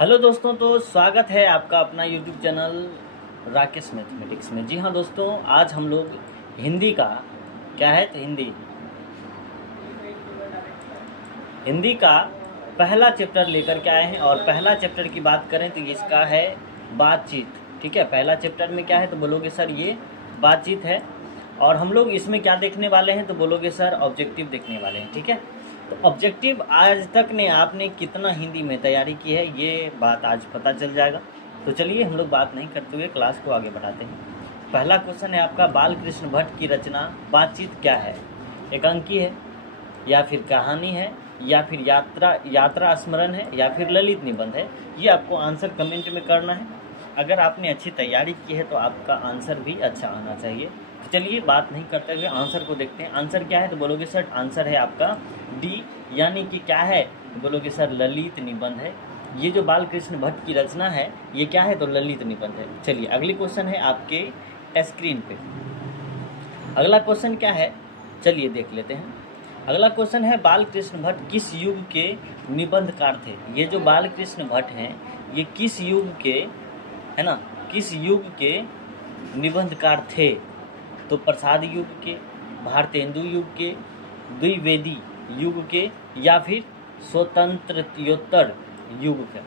Hello दोस्तों, तो स्वागत है आपका अपना यूट्यूब चैनल राकेश मैथमेटिक्स में। जी हाँ दोस्तों, आज हम लोग हिंदी का क्या है तो हिंदी का पहला चैप्टर लेकर के आए हैं। और पहला चैप्टर की बात करें तो इसका है बातचीत। ठीक है, पहला चैप्टर में क्या है तो बोलोगे सर ये बातचीत है। और हम लोग इसमें क्या देखने वाले हैं तो बोलोगे सर ऑब्जेक्टिव देखने वाले हैं। ठीक है, तो ऑब्जेक्टिव आज तक ने आपने कितना हिंदी में तैयारी की है ये बात आज पता चल जाएगा। तो चलिए हम लोग बात नहीं करते हुए क्लास को आगे बढ़ाते हैं। पहला क्वेश्चन है आपका, बाल कृष्ण भट्ट की रचना बातचीत क्या है? एकांकी है, या फिर कहानी है, या फिर यात्रा स्मरण है, या फिर ललित निबंध है? ये आपको आंसर कमेंट में करना है। अगर आपने अच्छी तैयारी की है तो आपका आंसर भी अच्छा आना चाहिए। तो चलिए बात नहीं करते हुए आंसर को देखते हैं। आंसर क्या है तो बोलोगे सर आंसर है आपका डी, यानी कि क्या है तो बोलोगे सर ललित निबंध है। ये जो बाल कृष्ण भट्ट की रचना है ये क्या है तो ललित निबंध है। चलिए अगली क्वेश्चन है आपके स्क्रीन पे। अगला क्वेश्चन क्या है चलिए देख लेते हैं। अगला क्वेश्चन है, बाल कृष्ण भट्ट किस युग के निबंधकार थे? ये जो बाल कृष्ण भट्ट हैं ये किस युग के है ना, किस युग के निबंधकार थे? तो प्रसाद युग के, भारतेंदु युग के, द्विवेदी युग के, या फिर स्वतंत्रोत्तर युग के?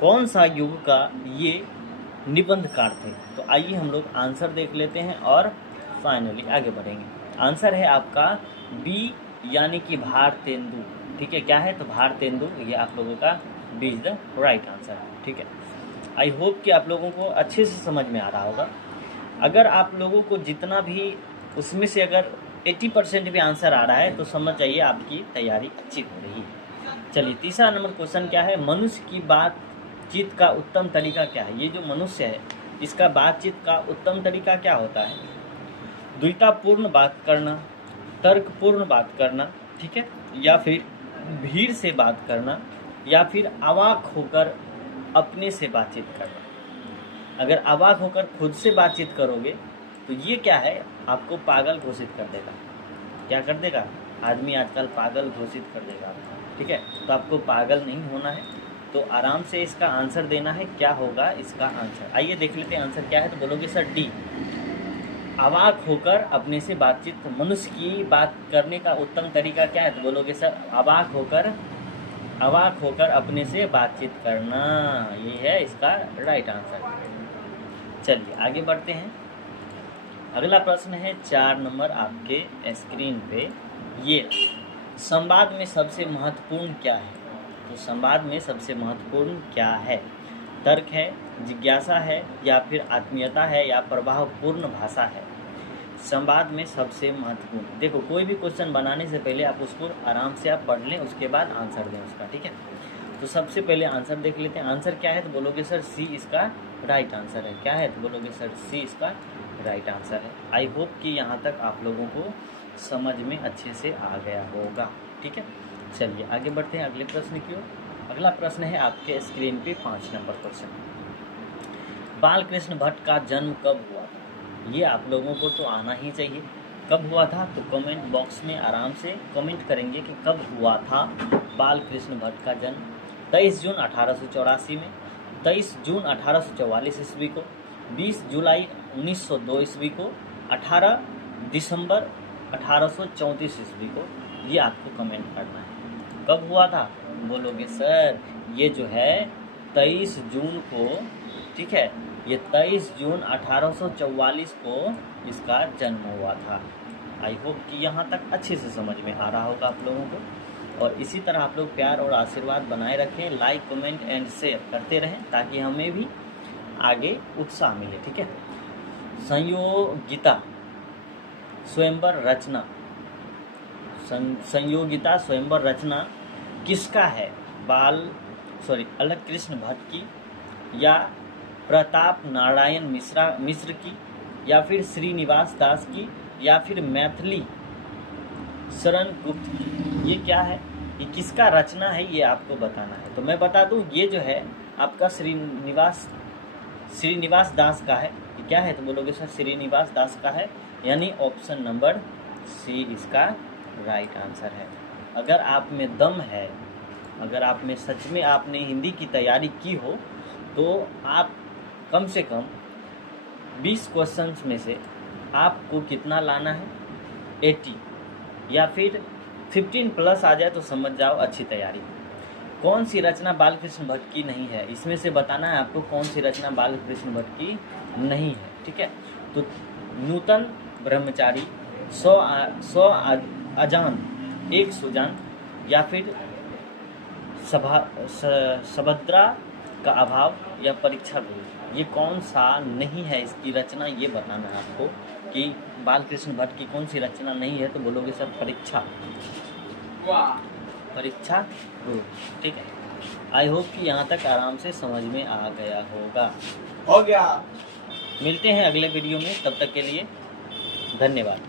कौन सा युग का ये निबंधकार थे? तो आइए हम लोग आंसर देख लेते हैं और फाइनली आगे बढ़ेंगे। आंसर है आपका बी, यानी कि भारतेंदु। ठीक है, क्या है तो भारतेंदु, ये आप लोगों का B is the right answer है। ठीक है, आई होप कि आप लोगों को अच्छे से समझ में आ रहा होगा। अगर आप लोगों को जितना भी उसमें से अगर 80% भी आंसर आ रहा है तो समझ जाइए आपकी तैयारी अच्छी हो रही है। चलिए तीसरा नंबर क्वेश्चन क्या है, मनुष्य की बातचीत का उत्तम तरीका क्या है? ये जो मनुष्य है इसका बातचीत का उत्तम तरीका क्या होता है? द्वितापूर्ण बात करना, तर्कपूर्ण बात करना, ठीक है, या फिर भीड़ से बात करना, या फिर अवाक होकर अपने से बातचीत करना। अगर अवाक होकर खुद से बातचीत करोगे तो ये क्या है आपको पागल घोषित कर देगा। क्या कर देगा? आदमी आजकल पागल घोषित कर देगा। ठीक है, तो आपको पागल नहीं होना है, तो आराम से इसका आंसर देना है। क्या होगा इसका आंसर? आइए देख लेते हैं आंसर क्या है तो बोलोगे सर डी, अवाक होकर अपने से बातचीत। मनुष्य की बात करने का उत्तम तरीका क्या है तो बोलोगे सर अवाक होकर अपने से बातचीत करना। ये है इसका राइट आंसर। चलिए आगे बढ़ते हैं। अगला प्रश्न है 4 नंबर आपके स्क्रीन पे। ये संवाद में सबसे महत्वपूर्ण क्या है? तो संवाद में सबसे महत्वपूर्ण क्या है? तर्क है, जिज्ञासा है, या फिर आत्मीयता है, या प्रभावपूर्ण भाषा है? संवाद में सबसे महत्वपूर्ण, देखो कोई भी क्वेश्चन बनाने से पहले आप उसको आराम से आप पढ़ लें, उसके बाद आंसर दें उसका। ठीक है, तो सबसे पहले आंसर देख लेते हैं। आंसर क्या है तो बोलोगे सर सी इसका राइट आंसर है। क्या है तो बोलोगे सर सी इसका राइट आंसर है। आई होप कि यहाँ तक आप लोगों को समझ में अच्छे से आ गया होगा। ठीक है, चलिए आगे बढ़ते हैं अगले प्रश्न की ओर। अगला प्रश्न है आपके स्क्रीन पे 5 नंबर क्वेश्चन। बाल कृष्ण भट्ट का जन्म कब हुआ था? ये आप लोगों को तो आना ही चाहिए। कब हुआ था तो कमेंट बॉक्स में आराम से कमेंट करेंगे कि कब हुआ था बाल कृष्ण भट्ट का जन्म। 23 जून 1884 में, 23 जून 1844 ईस्वी को, 20 जुलाई 1902 ईस्वी को, 18 दिसंबर 1834 ईस्वी को? ये आपको कमेंट करना है। कब हुआ था? बोलोगे सर ये जो है 23 जून को, ठीक है, ये 23 जून 1844 को इसका जन्म हुआ था। आई होप कि यहाँ तक अच्छे से समझ में आ रहा होगा आप लोगों को। और इसी तरह आप लोग प्यार और आशीर्वाद बनाए रखें, लाइक कमेंट एंड शेयर करते रहें ताकि हमें भी आगे उत्साह मिले। ठीक है, संयोगिता स्वयंवर रचना, संयोगिता स्वयंवर रचना किसका है? अलग कृष्ण भट्ट की, या प्रताप नारायण मिश्र की, या फिर श्रीनिवास दास की, या फिर मैथिली शरण गुप्त की? ये क्या है, ये किसका रचना है ये आपको बताना है। तो मैं बता दूं ये जो है आपका श्रीनिवास दास का है। ये क्या है तो बोलोगे सर श्रीनिवास दास का है, यानी ऑप्शन नंबर सी इसका राइट आंसर है। अगर आप में दम है अगर आप में सच में आपने हिंदी की तैयारी की हो तो आप कम से कम 20 क्वेश्चंस में से आपको कितना लाना है, 80 या फिर 15 प्लस आ जाए तो समझ जाओ अच्छी तैयारी। कौन सी रचना बालकृष्ण भट्ट की नहीं है, इसमें से बताना है आपको कौन सी रचना बालकृष्ण भट्ट की नहीं है। ठीक है, तो नूतन ब्रह्मचारी, 100 अजान 1 सुजान, या फिर सभद्रा का अभाव, या परीक्षा गुरु, ये कौन सा नहीं है इसकी रचना, ये बताना है आपको कि बालकृष्ण भट्ट की कौन सी रचना नहीं है। तो बोलोगे सर परीक्षा गुरु। ठीक है, आई होप कि यहाँ तक आराम से समझ में आ गया होगा। हो गया। मिलते हैं अगले वीडियो में, तब तक के लिए धन्यवाद।